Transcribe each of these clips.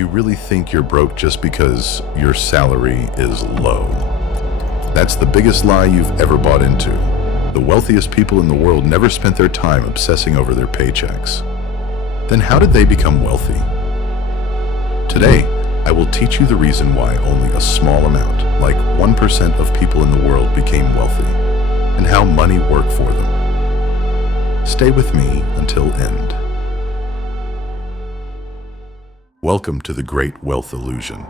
you really think you're broke just because your salary is low? That's the biggest lie you've ever bought into. The wealthiest people in the world never spent their time obsessing over their paychecks. Then how did they become wealthy? Today, I will teach you the reason why only a small amount, like 1% of people in the world, became wealthy, and how money worked for them. Stay with me until end. Welcome to the Great Wealth Illusion.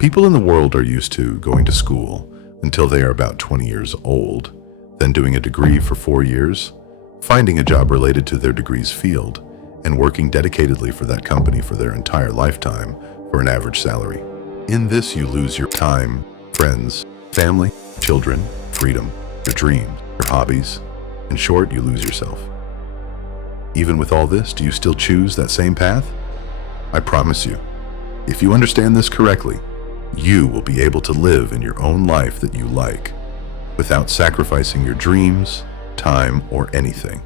People in the world are used to going to school until they are about 20 years old, then doing a degree for 4 years, finding a job related to their degree's field, and working dedicatedly for that company for their entire lifetime for an average salary. In this, you lose your time, friends, family, children, freedom, your dreams, your hobbies. In short, you lose yourself. Even with all this, do you still choose that same path? I promise you, if you understand this correctly, you will be able to live in your own life that you like, without sacrificing your dreams, time, or anything.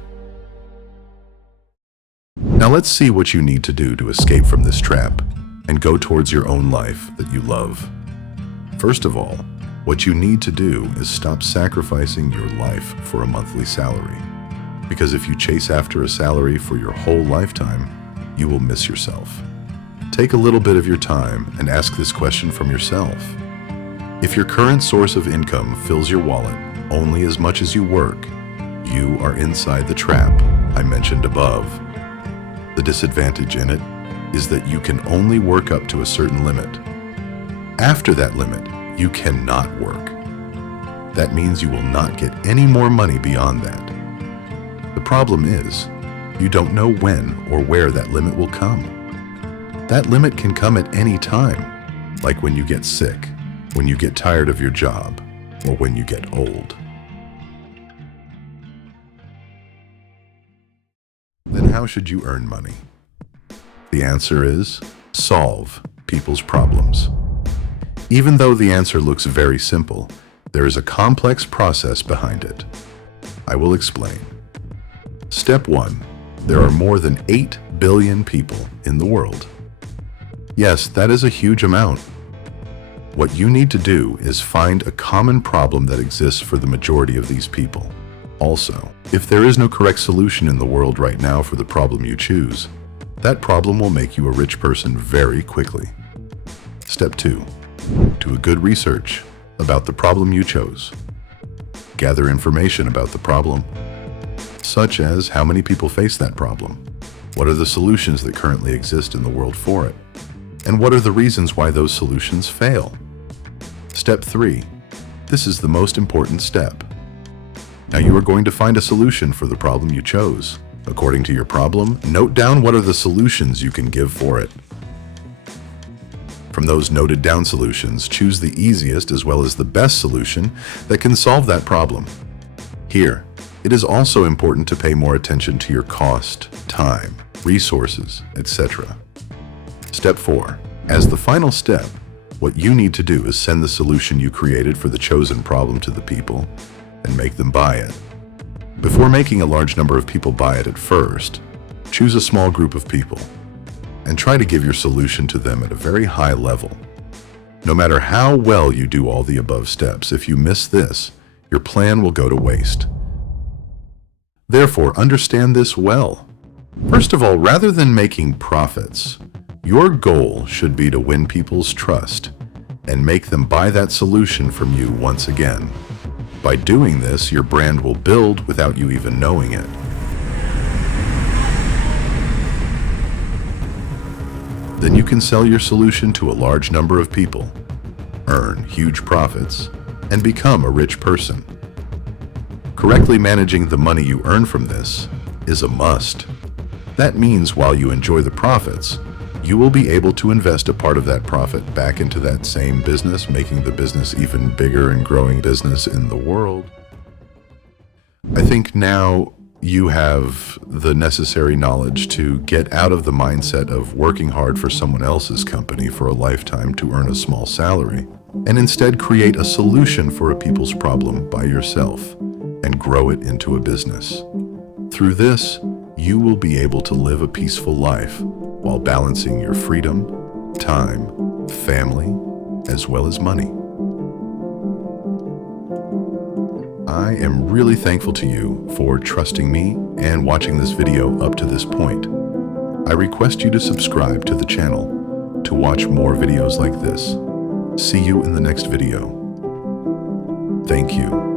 Now let's see what you need to do to escape from this trap and go towards your own life that you love. First of all, what you need to do is stop sacrificing your life for a monthly salary. Because if you chase after a salary for your whole lifetime, you will miss yourself. Take a little bit of your time and ask this question from yourself. If your current source of income fills your wallet only as much as you work, you are inside the trap I mentioned above. The disadvantage in it is that you can only work up to a certain limit. After that limit, you cannot work. That means you will not get any more money beyond that. The problem is, you don't know when or where that limit will come. That limit can come at any time, like when you get sick, when you get tired of your job, or when you get old. Then how should you earn money? The answer is solve people's problems. Even though the answer looks very simple, there is a complex process behind it. I will explain. Step 1. There are more than 8 billion people in the world. Yes, that is a huge amount. What you need to do is find a common problem that exists for the majority of these people. Also, if there is no correct solution in the world right now for the problem you choose, that problem will make you a rich person very quickly. Step 2. Do a good research about the problem you chose. Gather information about the problem, such as how many people face that problem, what are the solutions that currently exist in the world for it, and what are the reasons why those solutions fail. Step 3. This is the most important step. Now you are going to find a solution for the problem you chose. According to your problem, note down what are the solutions you can give for it. From those noted down solutions, choose the easiest as well as the best solution that can solve that problem. Here, it is also important to pay more attention to your cost, time, resources, etc. Step 4. As the final step, what you need to do is send the solution you created for the chosen problem to the people and make them buy it. Before making a large number of people buy it at first, choose a small group of people and try to give your solution to them at a very high level. No matter how well you do all the above steps, if you miss this, your plan will go to waste. Therefore, understand this well. First of all, rather than making profits, your goal should be to win people's trust and make them buy that solution from you once again. By doing this, your brand will build without you even knowing it. Then you can sell your solution to a large number of people, earn huge profits, and become a rich person. Correctly managing the money you earn from this is a must. That means while you enjoy the profits, you will be able to invest a part of that profit back into that same business, making the business even bigger and growing business in the world. I think now you have the necessary knowledge to get out of the mindset of working hard for someone else's company for a lifetime to earn a small salary, and instead create a solution for a people's problem by yourself and grow it into a business. Through this, you will be able to live a peaceful life while balancing your freedom, time, family, as well as money. I am really thankful to you for trusting me and watching this video up to this point. I request you to subscribe to the channel to watch more videos like this. See you in the next video. Thank you.